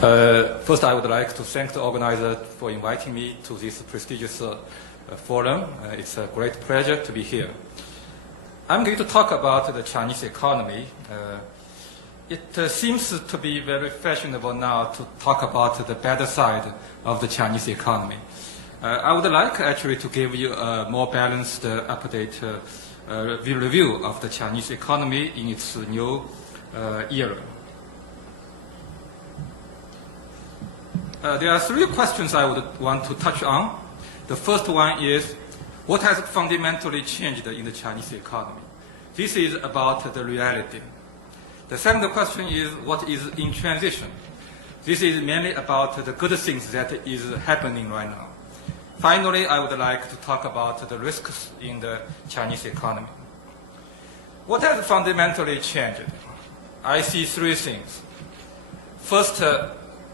First, I would like to thank the organizer for inviting me to this prestigious forum. It's a great pleasure to be here. I'm going to talk about the Chinese economy. It seems to be very fashionable now to talk about the better side of the Chinese economy. I would like actually to give you a more balanced, up-to-date review of the Chinese economy in its new era. There are three questions I would want to touch on. The first one is, what has fundamentally changed in the Chinese economy? This is about the reality. The second question is, what is in transition? This is mainly about the good things that is happening right now. Finally, I would like to talk about the risks in the Chinese economy. What has fundamentally changed? I see three things. First,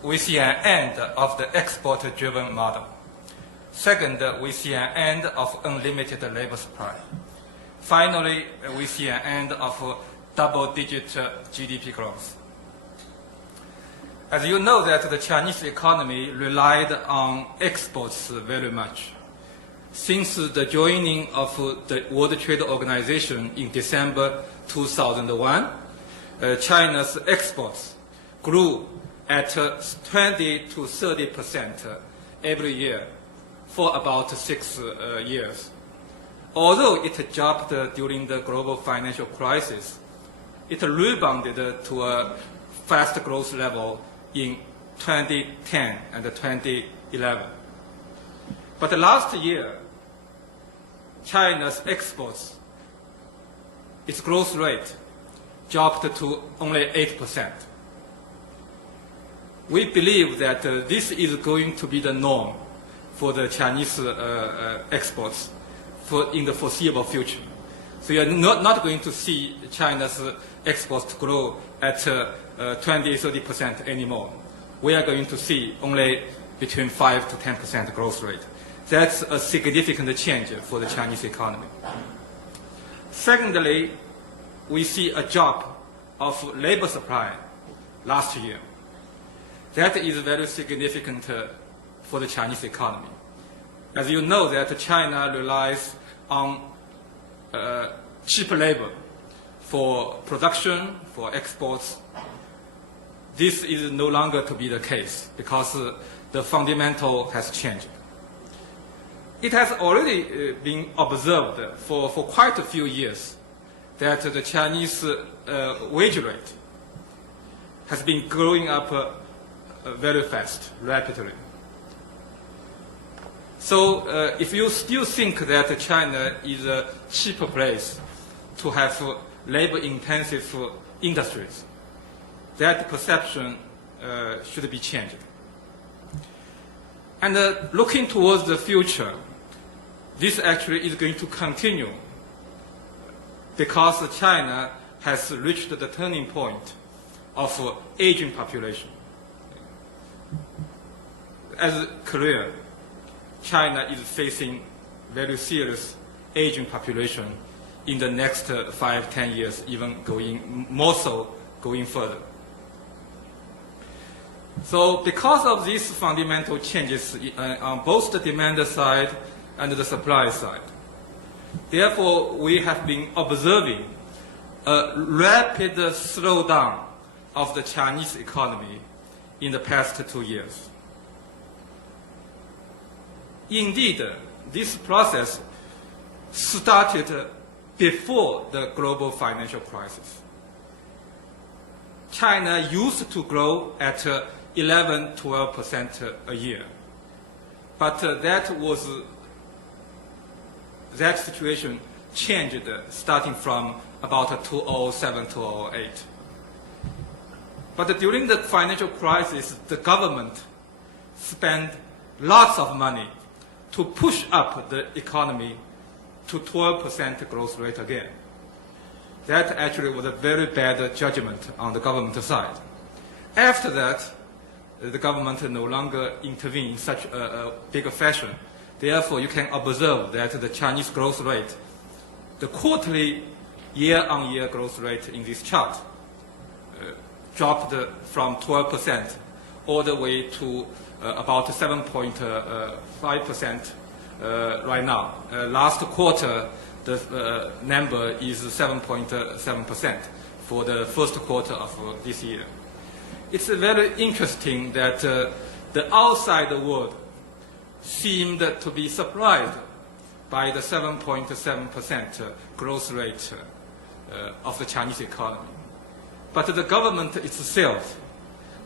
we see an end of the export-driven model. Second, we see an end of unlimited labor supply. Finally, we see an end of double-digit GDP growth. As you know that the Chinese economy relied on exports very much. Since the joining of the World Trade Organization in December 2001, China's exports grew at 20 to 30% every year for about 6 years. Although it dropped during the global financial crisis, it rebounded to a fast growth level in 2010 and 2011. But last year, China's exports, its growth rate dropped to only 8%. We believe that this is going to be the norm for the Chinese exports in the foreseeable future. So you are not going to see China's exports grow at 20-30% anymore. We are going to see only between 5 to 10% growth rate. That's a significant change for the Chinese economy. Secondly, we see a drop of labor supply last year. That is very significant for the Chinese economy. As you know that China relies on cheap labor for production, for exports. This is no longer to be the case because the fundamental has changed. It has already been observed for quite a few years that the Chinese wage rate has been growing up very fast, rapidly. So if you still think that China is a cheaper place to have labor-intensive industries, that perception should be changed. And looking towards the future, this actually is going to continue because China has reached the turning point of aging population. As Korea, China is facing very serious aging population in the next 5-10 years, even going more so going further. So because of these fundamental changes on both the demand side and the supply side, therefore we have been observing a rapid slowdown of the Chinese economy in the past 2 years. Indeed, this process started before the global financial crisis. China used to grow at 11-12% a year. But that situation changed starting from about 2007, 2008. But during the financial crisis, the government spent lots of money to push up the economy to 12% growth rate again. That actually was a very bad judgment on the government side. After that, the government no longer intervened in such a big fashion. Therefore, you can observe that the Chinese growth rate, the quarterly year-on-year growth rate in this chart, dropped from 12% all the way to about 7.5% right now. Last quarter, the number is 7.7% for the first quarter of this year. It's very interesting that the outside world seemed to be surprised by the 7.7% growth rate of the Chinese economy. But the government itself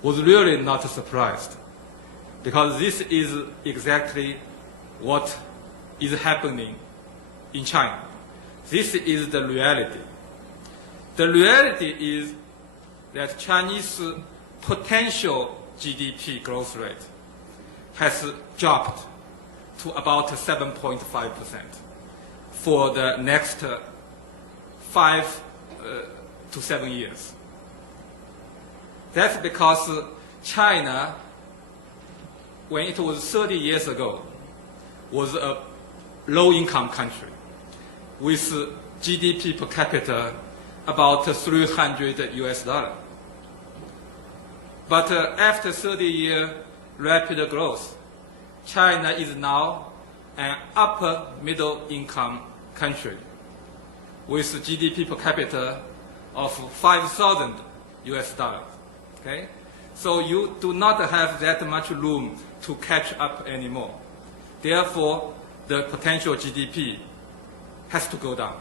was really not surprised, because this is exactly what is happening in China. This is the reality. The reality is that Chinese potential GDP growth rate has dropped to about 7.5% for the next 5 to 7 years. That's because China, when it was 30 years ago, was a low-income country with GDP per capita about $300 US. But after 30-year rapid growth, China is now an upper middle income country with GDP per capita of $5,000 US. Okay? So you do not have that much room to catch up anymore. Therefore, the potential GDP has to go down.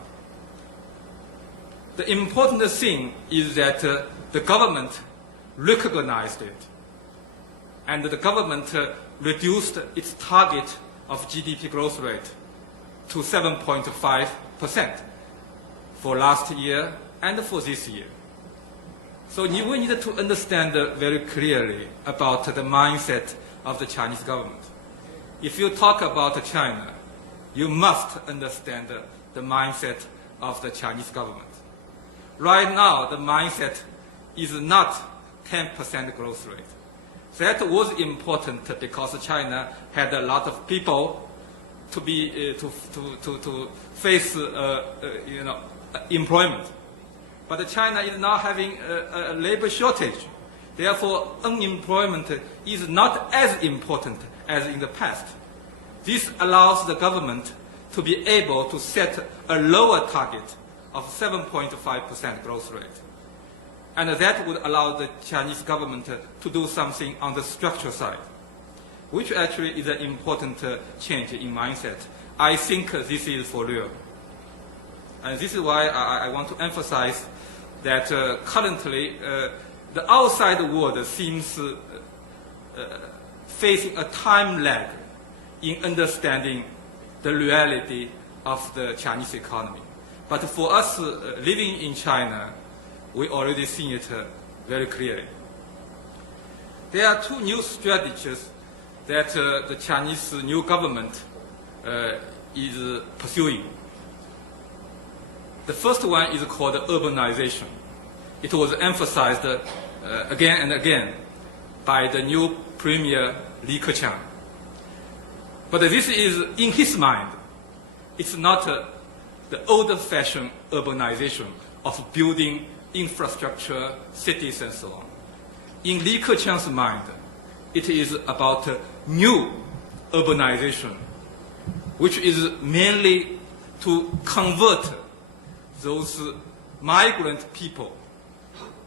The important thing is that the government recognized it, and the government reduced its target of GDP growth rate to 7.5% for last year and for this year. So we need to understand very clearly about the mindset of the Chinese government. If you talk about China, you must understand the mindset of the Chinese government. Right now, the mindset is not 10% growth rate. That was important because China had a lot of people to face employment. But China is now having a labor shortage. Therefore, unemployment is not as important as in the past. This allows the government to be able to set a lower target of 7.5% growth rate. And that would allow the Chinese government to do something on the structural side, which actually is an important change in mindset. I think this is for real. And this is why I want to emphasize that currently the outside world seems facing a time lag in understanding the reality of the Chinese economy. But for us living in China, we already see it very clearly. There are two new strategies that the Chinese new government is pursuing. The first one is called urbanization. It was emphasized again and again by the new Premier Li Keqiang. But this is, in his mind, it's not the old-fashioned urbanization of building infrastructure, cities, and so on. In Li Keqiang's mind, it is about new urbanization, which is mainly to convert those migrant people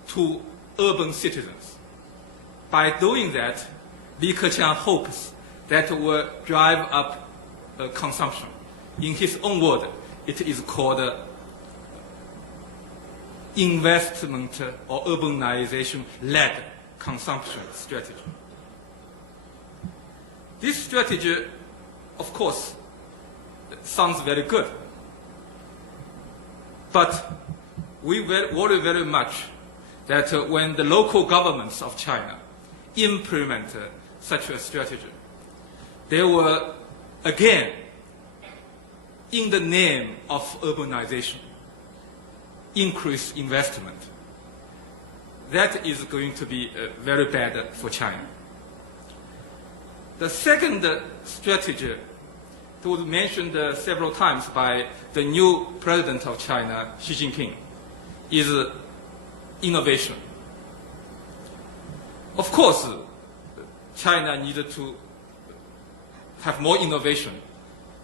to urban citizens. By doing that, Li Keqiang hopes that will drive up consumption. In his own word, it is called investment or urbanization-led consumption strategy. This strategy, of course, sounds very good. But we worry very much that when the local governments of China implement such a strategy, they will, again, in the name of urbanization, increase investment. That is going to be very bad for China. The second strategy that was mentioned several times by the new president of China, Xi Jinping, is innovation. Of course, China needed to have more innovation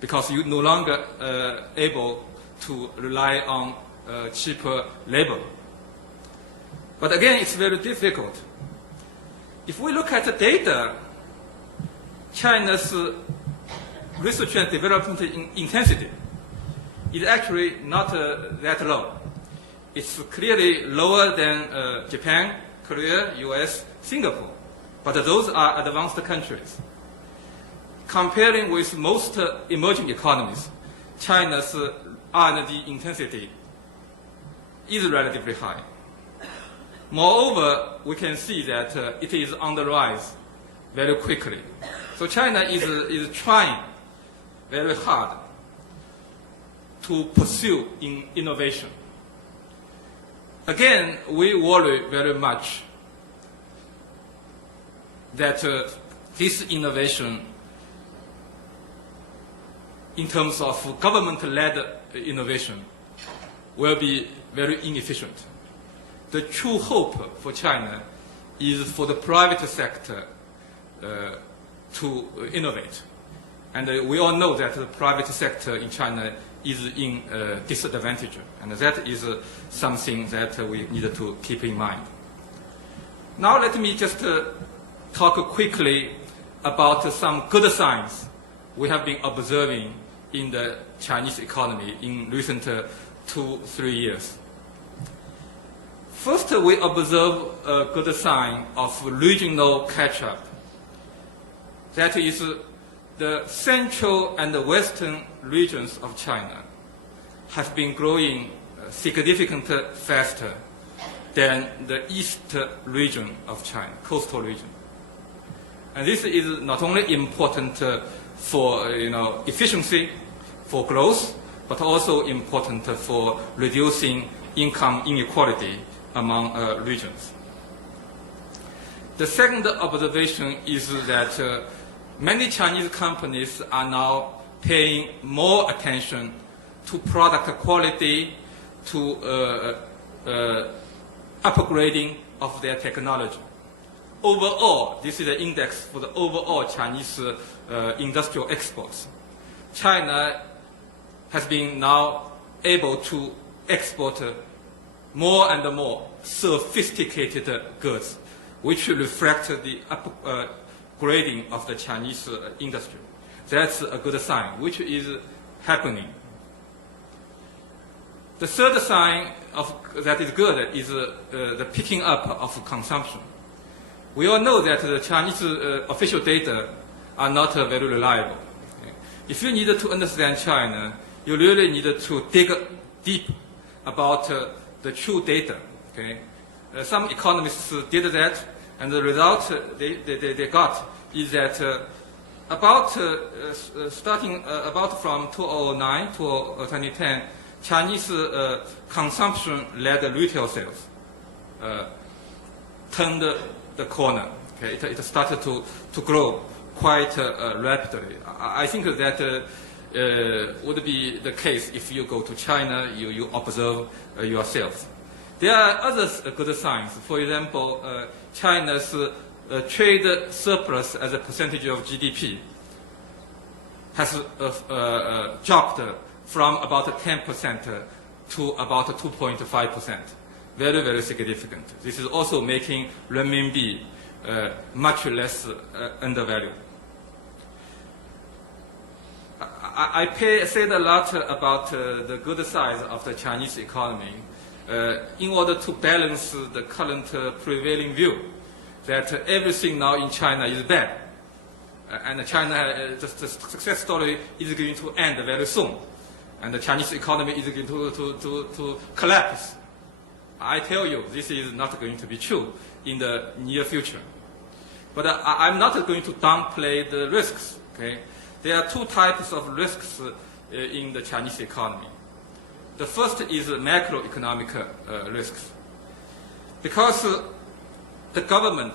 because you no longer able to rely on cheaper labor. But again, it's very difficult. If we look at the data, China's research and development intensity is actually not that low. It's clearly lower than Japan, Korea, US, Singapore. But those are advanced countries. Comparing with most emerging economies, China's R&D intensity is relatively high. Moreover, we can see that it is on the rise very quickly. So China is trying very hard to pursue innovation. Again, we worry very much that this innovation, in terms of government-led innovation, will be very inefficient. The true hope for China is for the private sector to innovate. And we all know that the private sector in China is in disadvantage. And that is something that we need to keep in mind. Now let me just talk quickly about some good signs we have been observing in the Chinese economy in recent 2-3 years. First, we observe a good sign of regional catch-up. That is, the central and the western regions of China have been growing significantly faster than the east region of China, coastal region. And this is not only important for efficiency, for growth, but also important for reducing income inequality among regions. The second observation is that many Chinese companies are now paying more attention to product quality, to upgrading of their technology. Overall, this is an index for the overall Chinese industrial exports. China has been now able to export more and more sophisticated goods, which reflect the upgrading of the Chinese industry. That's a good sign, which is happening. The third sign that is good is the picking up of consumption. We all know that the Chinese official data are not very reliable. If you need to understand China, you really need to dig deep about the true data. Okay? Some economists did that, and the result they got is that starting from 2009 to 2010, Chinese consumption-led retail sales turned the corner. Okay? It started to grow quite rapidly. I think that would be the case if you go to China, you observe yourself. There are other good signs. For example, China's trade surplus as a percentage of GDP has dropped from about 10% to about 2.5%. Very, very significant. This is also making renminbi much less undervalued. I said a lot about the good side of the Chinese economy in order to balance the current prevailing view that everything now in China is bad. And China, the success story is going to end very soon. And the Chinese economy is going to collapse. I tell you, this is not going to be true in the near future. But I'm not going to downplay the risks. Okay? There are two types of risks in the Chinese economy. The first is macroeconomic risks. Because the government,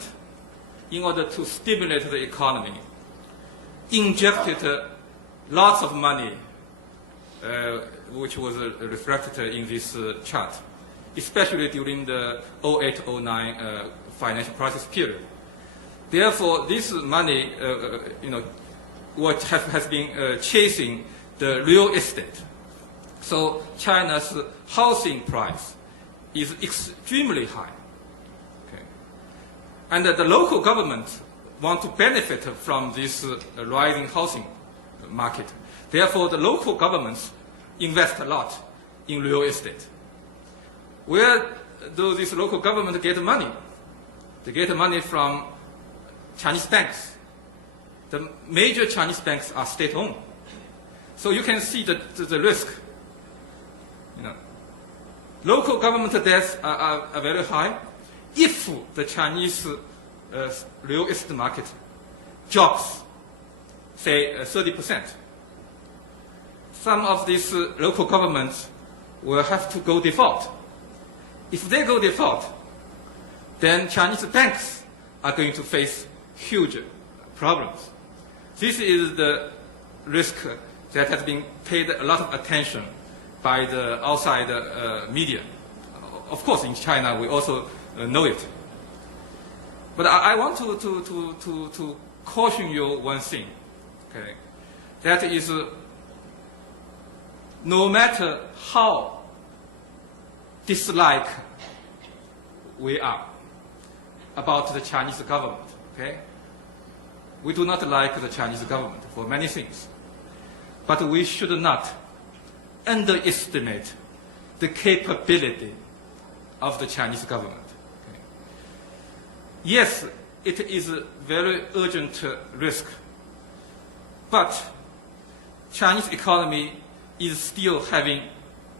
in order to stimulate the economy, injected lots of money, which was reflected in this chart, especially during the 2008-2009 financial crisis period. Therefore, this money, what has been chasing the real estate. So China's housing price is extremely high. Okay. And the local government want to benefit from this rising housing market. Therefore, the local governments invest a lot in real estate. Where do these local governments get money? They get money from Chinese banks. The major Chinese banks are state-owned. So you can see the risk. Local government debts are very high. If the Chinese real estate market drops, say 30%, some of these local governments will have to go default. If they go default, then Chinese banks are going to face huge problems. This is the risk that has been paid a lot of attention by the outside media. Of course, in China, we also know it. But I want to caution you one thing. Okay? That is, no matter how dislike we are about the Chinese government, okay? We do not like the Chinese government for many things. But we should not underestimate the capability of the Chinese government. Okay? Yes, it is a very urgent risk, but Chinese economy is still having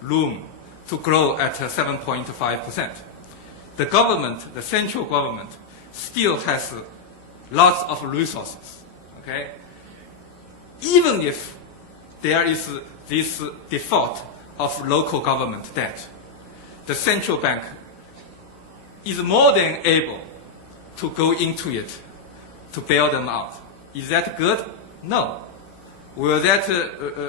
room to grow at 7.5%. The government, the central government, still has lots of resources. Okay? Even if there is this default of local government debt, the central bank is more than able to go into it to bail them out. Is that good? No. Will that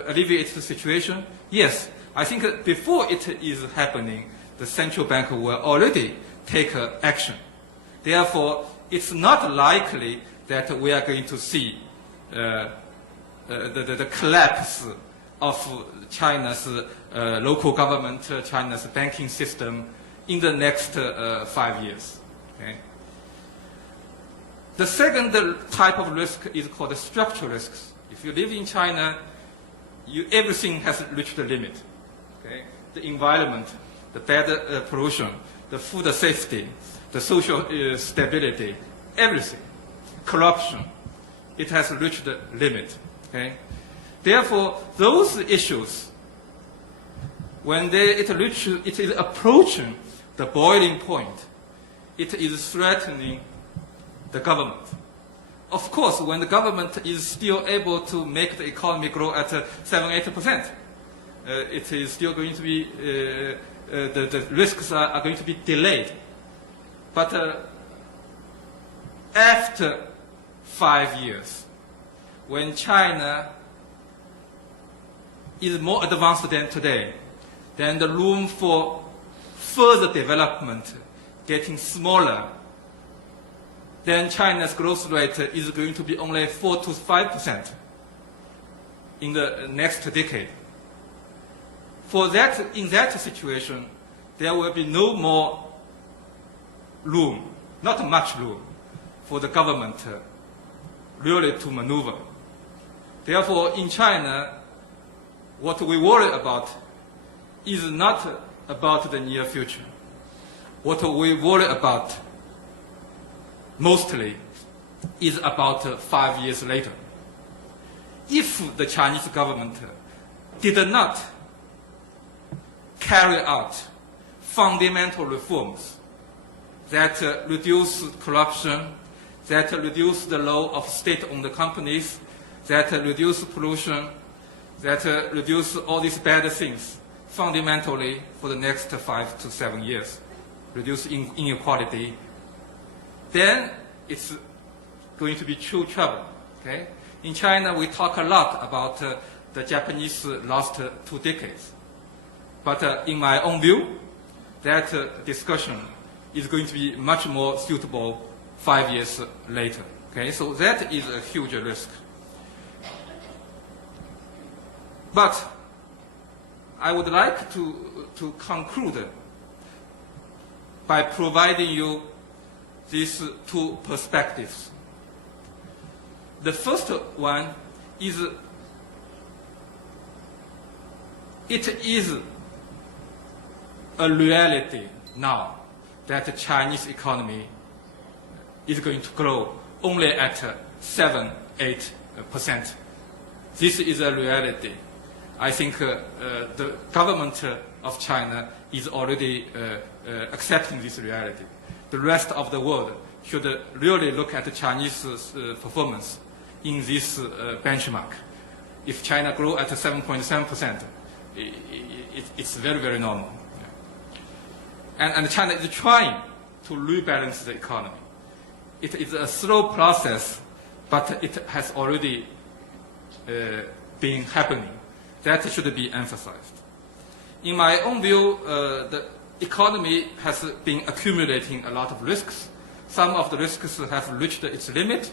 alleviate the situation? Yes. I think before it is happening, the central bank will already take action. Therefore, it's not likely that we are going to see the collapse of China's local government, China's banking system in the next 5 years. Okay? The second type of risk is called structural risks. If you live in China, everything has reached the limit. Okay? The environment, the bad pollution, the food safety, the social stability, everything. Corruption, it has reached the limit. Okay? Therefore, those issues, when it is approaching the boiling point, it is threatening the government. Of course, when the government is still able to make the economy grow at 7-8%, it is still going to be, the risks are going to be delayed. But after 5 years, when China is more advanced than today, then the room for further development getting smaller, then China's growth rate is going to be only 4 to 5% in the next decade. In that situation, there will be no more room, not much room, for the government really to maneuver. Therefore, in China, what we worry about is not about the near future. What we worry about mostly is about 5 years later. If the Chinese government did not carry out fundamental reforms that reduce corruption, that reduce the role of state-owned companies, that reduce pollution, that reduce all these bad things fundamentally for the next 5 to 7 years, reduce inequality, then it's going to be true trouble. Okay? In China, we talk a lot about the Japanese last 2 decades. But in my own view, that discussion is going to be much more suitable 5 years later. Okay, so that is a huge risk. But I would like to conclude by providing you these two perspectives. The first one is it is a reality now that the Chinese economy is going to grow only at 7-8%. This is a reality. I think the government of China is already accepting this reality. The rest of the world should really look at the Chinese performance in this benchmark. If China grows at 7.7%, it's very, very normal. And China is trying to rebalance the economy. It is a slow process, but it has already been happening. That should be emphasized. In my own view, the economy has been accumulating a lot of risks. Some of the risks have reached its limit,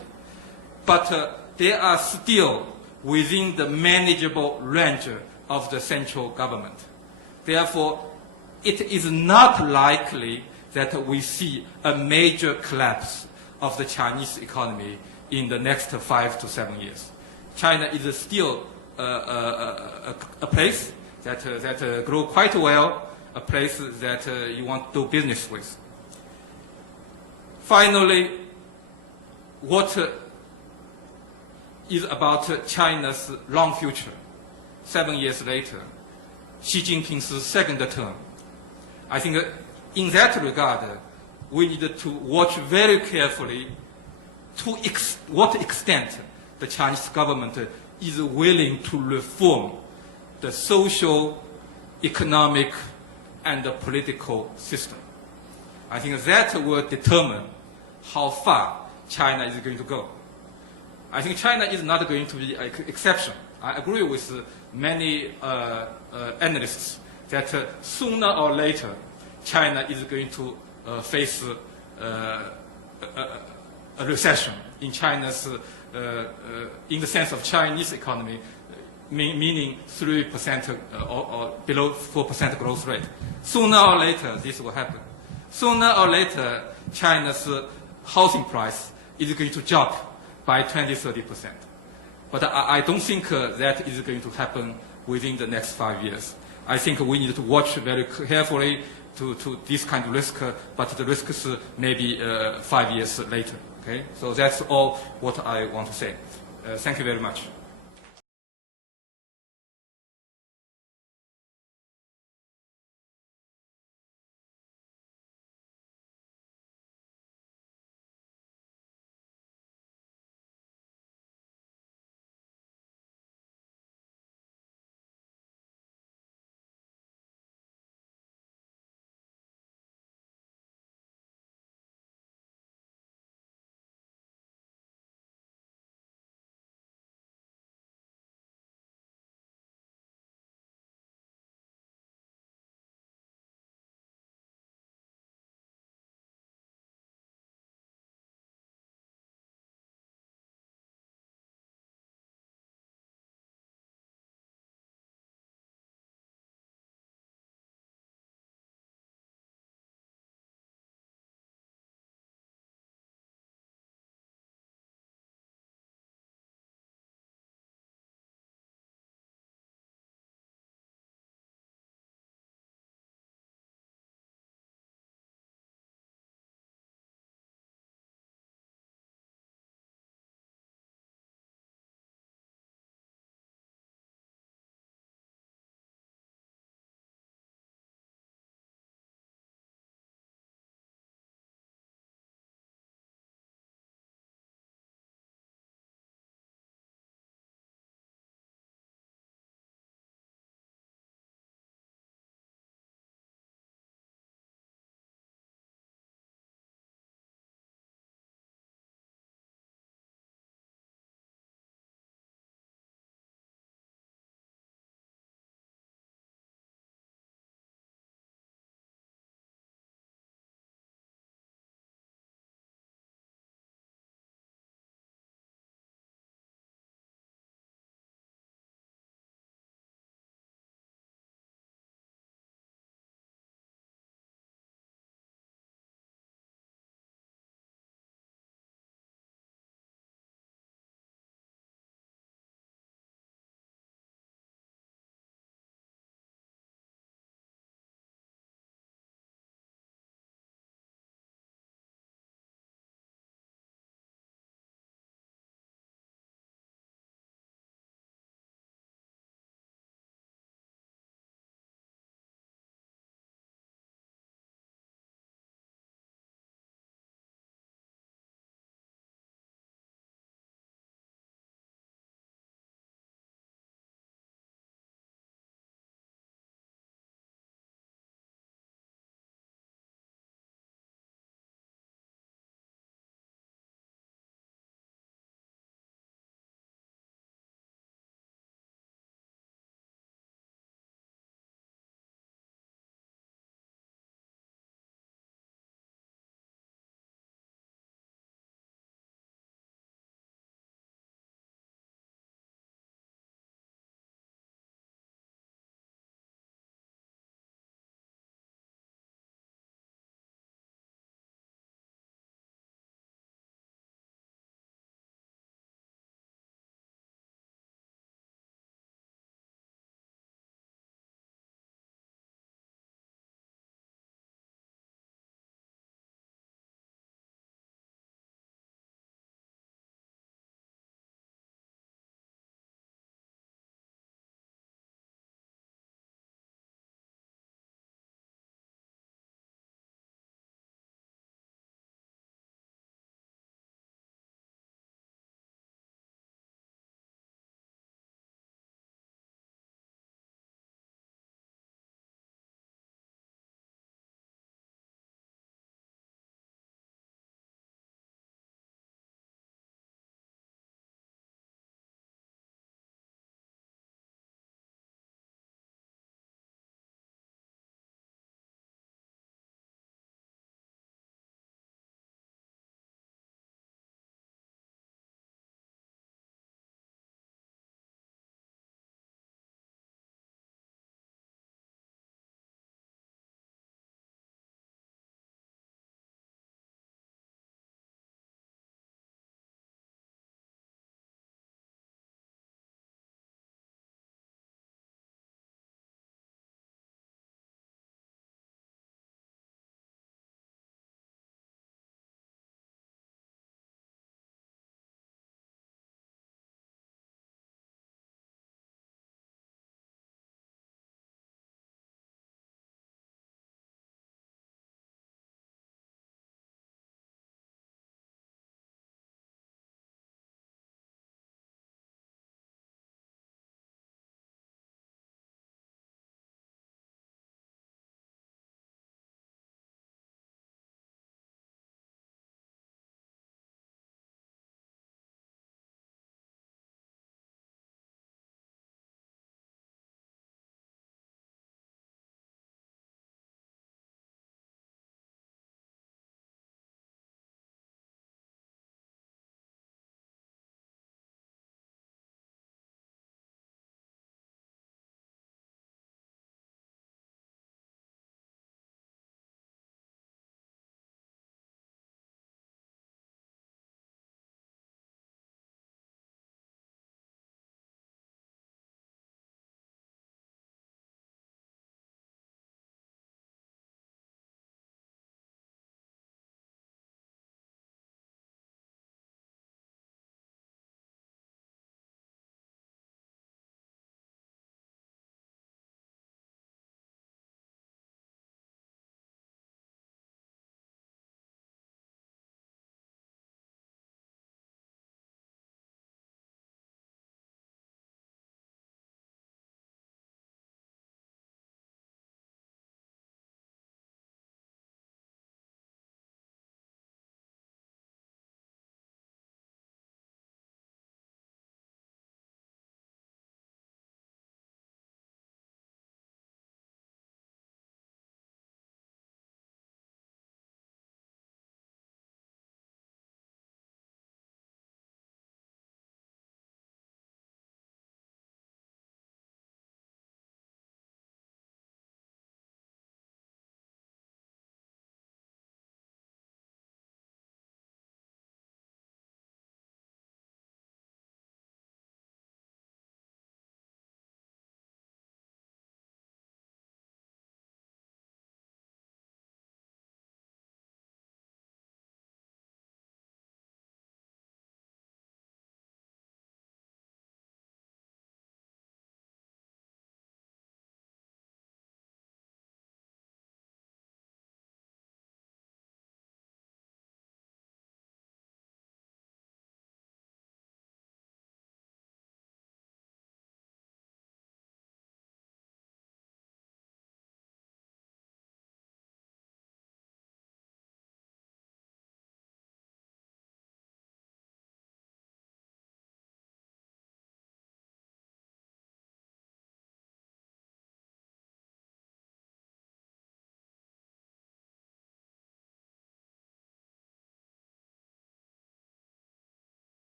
but they are still within the manageable range of the central government. Therefore, it is not likely that we see a major collapse of the Chinese economy in the next 5 to 7 years. China is still a place that grows quite well, a place that you want to do business with. Finally, what is about China's long future? 7 years later, Xi Jinping's second term. I think in that regard, we need to watch very carefully to what extent the Chinese government is willing to reform the social, economic, and the political system. I think that will determine how far China is going to go. I think China is not going to be an exception. I agree with many analysts that sooner or later China is going to face a recession in China's, in the sense of Chinese economy, meaning 3% or below 4% growth rate. Sooner or later, this will happen. Sooner or later, China's housing price is going to drop by 20-30%. But I don't think that is going to happen within the next 5 years. I think we need to watch very carefully to this kind of risk, but the risks may be 5 years later. Okay? So that's all what I want to say. Thank you very much.